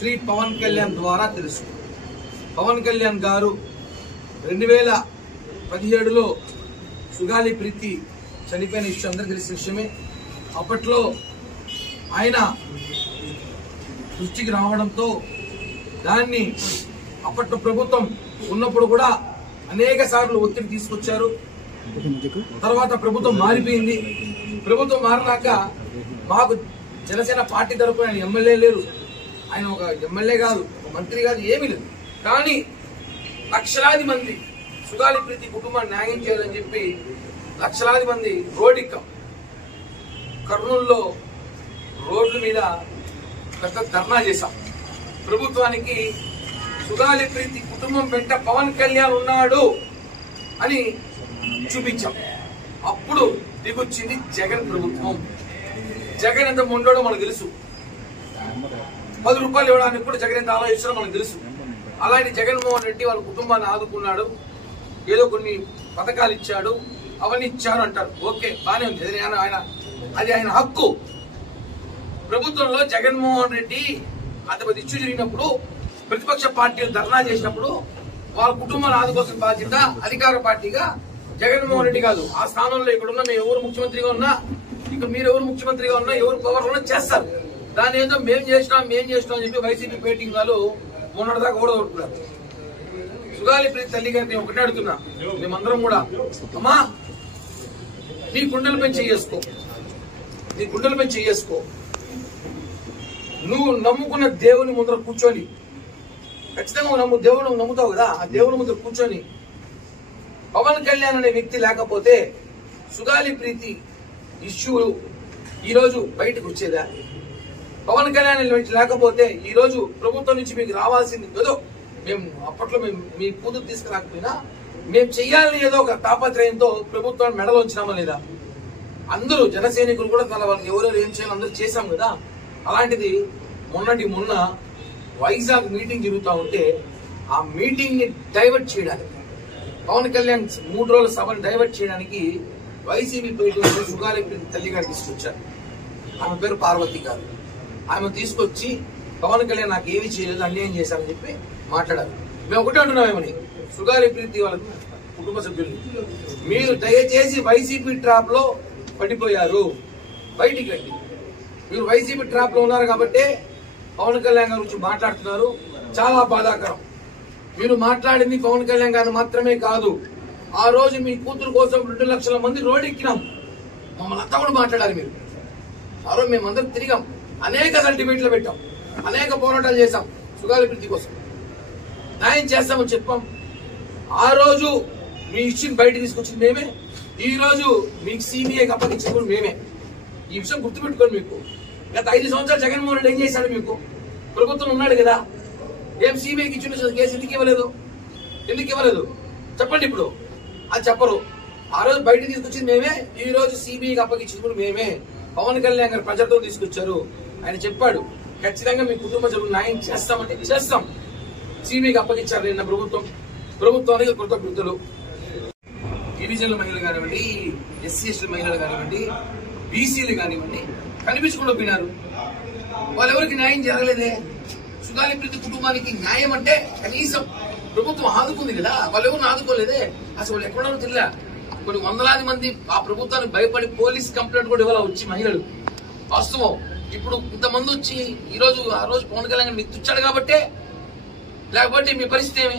శ్రీ పవన్ కళ్యాణ్ ద్వారా తెలుసు. పవన్ కళ్యాణ్ గారు 2017లో సుగాలి ప్రీతి చనిపోయిన విషయం అందరికీ తెలిసిన విషయమే. అప్పట్లో ఆయన దృష్టికి రావడంతో దాన్ని అప్పట్లో ప్రభుత్వం ఉన్నప్పుడు కూడా అనేక సార్లు ఒత్తిడి తీసుకొచ్చారు. తర్వాత ప్రభుత్వం మారిపోయింది. ప్రభుత్వం మారినాక మాకు జనసేన పార్టీ తరఫున ఆయన ఎమ్మెల్యే లేరు, ఆయన ఒక ఎమ్మెల్యే కాదు, ఒక మంత్రి కాదు, ఏమీ లేదు. కానీ లక్షలాది మంది సుగాలి ప్రీతి కుటుంబాన్ని న్యాయం చేయాలని చెప్పి లక్షలాది మంది రోడ్డెక్కాం. కర్నూలులో రోడ్ల మీద పెద్ద ధర్నా చేశాం. ప్రభుత్వానికి సుగాలి ప్రీతి కుటుంబం వెంట పవన్ కళ్యాణ్ ఉన్నాడు అని చూపించాం. అప్పుడు దిగొచ్చింది జగన్ ప్రభుత్వం. జగన్ ఎంత మొండోడో మనకు తెలుసు. 10 రూపాయలు ఇవ్వడానికి కూడా జగన్ ఎంత ఆలోచిస్తాడో మనకు తెలుసు. అలాంటి జగన్మోహన్ రెడ్డి వాళ్ళ కుటుంబాన్ని ఆదుకున్నాడు, ఏదో కొన్ని పథకాలు ఇచ్చాడు, అవన్నీ ఇచ్చారు అంటారు. ఓకే, బానే ఉంది, అది ఆయన హక్కు. ప్రభుత్వంలో జగన్మోహన్ రెడ్డి అంత పెద్ద ఇష్యూ జరిగినప్పుడు ప్రతిపక్ష పార్టీలు ధర్నా చేసినప్పుడు వాళ్ళ కుటుంబాన్ని ఆదుకోవాల్సిన బాధ్యత అధికార పార్టీగా జగన్మోహన్ రెడ్డి కాదు. ఆ స్థానంలో ఇక్కడున్న మేము ఎవరు ముఖ్యమంత్రిగా ఉన్నా, ఇక్కడ మీరు ఎవరు ముఖ్యమంత్రిగా ఉన్నా, ఎవరు పవర్ ఉన్నా చేస్తారు. దాని ఏదో మేము చేసినాం అని చెప్పి వైసీపీ పేటింగ్ వాళ్ళు మొన్నటిదాకా కూడా కొడుతున్నారు. సుగాలి ప్రీతి తల్లి గారిని ఒకటే అడుగుతున్నా, మేమందరం కూడా, అమ్మా నీ గుండెలపై చేసుకో, నువ్వు నమ్ముకున్న దేవుని ముందర కూర్చొని, ఖచ్చితంగా దేవుడు నమ్ముతావు కదా, ఆ దేవుని ముందర కూర్చొని పవన్ కళ్యాణ్ అనే వ్యక్తి లేకపోతే సుగాలి ప్రీతి ఇష్యూ ఈ రోజు బయటకు వచ్చేదా? పవన్ కళ్యాణ్ లేకపోతే ఈ రోజు ప్రభుత్వం నుంచి మీకు రావాల్సింది ఏదో, మేము అప్పట్లో మీ కూతురు తీసుకురాకపోయినా మేము చెయ్యాలని ఏదో ఒక తాపత్రయంతో ప్రభుత్వాన్ని మెడలో ఉంచినామా లేదా? అందరూ జన సైనికులు కూడా వాళ్ళకి ఎవరెవరు ఏం చేయాలో అందరూ చేశాం కదా. అలాంటిది మొన్న వైజాగ్ మీటింగ్ జరుగుతూ ఉంటే ఆ మీటింగ్ ని డైవర్ట్ చేయడానికి, పవన్ కళ్యాణ్ 3 రోజుల సభను డైవర్ట్ చేయడానికి వైసీపీ పేరు సుగాలి తల్లి గారు తీసుకొచ్చారు. ఆమె పేరు పార్వతి గారు. ఆమె తీసుకొచ్చి పవన్ కళ్యాణ్ నాకు ఏమి చేయలేదు, అన్యాయం చేశారని చెప్పి మాట్లాడారు. మేము ఒకటే అంటున్నామేమని, సుగాలి ప్రీతి వాళ్ళ కుటుంబ సభ్యులు, మీరు దయచేసి వైసీపీ ట్రాప్ లో పడిపోయారు, బయటికి రండి. మీరు వైసీపీ ట్రాప్ లో ఉన్నారు కాబట్టి పవన్ కళ్యాణ్ గారి గురించి మాట్లాడుతున్నారు, చాలా బాధాకరం. మీరు మాట్లాడింది పవన్ కళ్యాణ్ గారు మాత్రమే కాదు, ఆ రోజు మీ కూతురు కోసం 2 లక్షల మంది రోడ్డు ఎక్కినాం, మమ్మల్ని అంతా కూడా మాట్లాడారు మీరు. ఆ రోజు మేమందరం తిరిగాం, అనేక డిబేట్లు పెట్టాం, అనేక పోరాటాలు చేశాం, సుగాలి ప్రీతి కోసం న్యాయం చేస్తామని చెప్పాం. ఆ రోజు మీ ఇష్యూని బయట తీసుకొచ్చింది మేమే, ఈ రోజు మీకు సిబిఐకి అప్పగించింది కూడా మేమే. ఈ విషయం గుర్తుపెట్టుకోండి. మీకు గత 5 సంవత్సరాలు జగన్మోహన్ రెడ్డి ఏం చేశాడు? మీకు ప్రభుత్వం ఉన్నాడు కదా, ఏం సిబిఐకి ఇచ్చిన కేసు ఎందుకు ఇవ్వలేదు చెప్పండి. ఇప్పుడు అది చెప్పరు. ఆ రోజు బయట తీసుకొచ్చింది మేమే, ఈ రోజు సిబిఐకి అప్పగించింది కూడా మేమే. పవన్ కళ్యాణ్ గారు ప్రజలతో తీసుకొచ్చారు. ఆయన చెప్పాడు, ఖచ్చితంగా మీ కుటుంబ సభ్యులు న్యాయం చేస్తామంటే చేస్తాం. సిబిఐకి అప్పగించారు నిన్న ప్రభుత్వానికి కృతజ్ఞతలు. గిరిజనుల మహిళలు కానివ్వండి, ఎస్సీ మహిళలు కానివ్వండి, బీసీలు కానివ్వండి, కనిపించకుండా పోయినారు. వాళ్ళెవరికి న్యాయం జరగలేదే. సుగాలి ప్రీతి కుటుంబానికి న్యాయం అంటే కనీసం ప్రభుత్వం ఆదుకుంది కదా, వాళ్ళెవరిని ఆదుకోలేదే. అసలు వాళ్ళు ఎక్కడో తెలియదా. కొన్ని వందలాది మంది ఆ ప్రభుత్వానికి భయపడి పోలీస్ కంప్లైంట్ కూడా ఇవ్వాల వచ్చి మహిళలు. వాస్తవం. ఇప్పుడు ఇంతమంది వచ్చి ఆ రోజు పవన్ కళ్యాణ్ మీకు తెచ్చాడు కాబట్టే, లేకపోతే మీ పరిస్థితి ఏమి?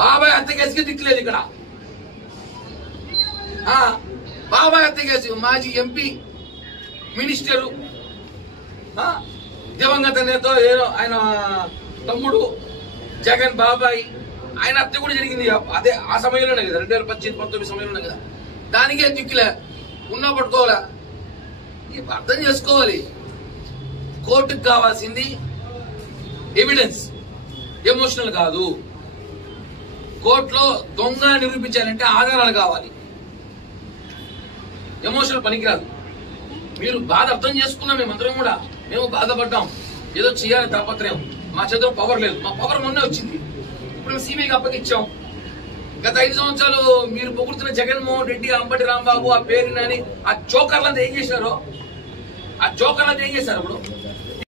బాబాయ్ హత్య కేసుకి దిక్కులేదు ఇక్కడ. బాబాయ్ హత్య కేసు మాజీ ఎంపీ, మినిస్టరు, దివంగత నేత ఆయన తమ్ముడు జగన్ బాబాయ్, ఆయన హత్య కూడా జరిగింది అదే ఆ సమయంలోనే కదా, 2018-19 సమయంలోనే కదా. దానికే దిక్కులే, ఉన్నా పట్టుకోవాలా. అర్థం చేసుకోవాలి. కోర్టుకు కావాల్సింది ఎవిడెన్స్, ఎమోషనల్ కాదు. కోర్టులో దొంగ నిరూపించాలంటే ఆధారాలు కావాలి, ఎమోషనల్ పనికిరాదు. మీరు బాధ అర్థం చేసుకున్నాం, మేమందరం కూడా మేము బాధపడ్డాం. ఏదో చేయాలి తాపత్రయం, మా చేతిలో పవర్ లేదు. మా పవర్ మొన్నే వచ్చింది, ఇప్పుడు సిబిఐకి అప్పగించాం. గత 5 సంవత్సరాలు మీరు పొగుడుతున్న జగన్మోహన్ రెడ్డి, అంబటి రాంబాబు, ఆ పేరు నాని, ఆ జోకర్లంతా ఏం చేశారు? ఇప్పుడు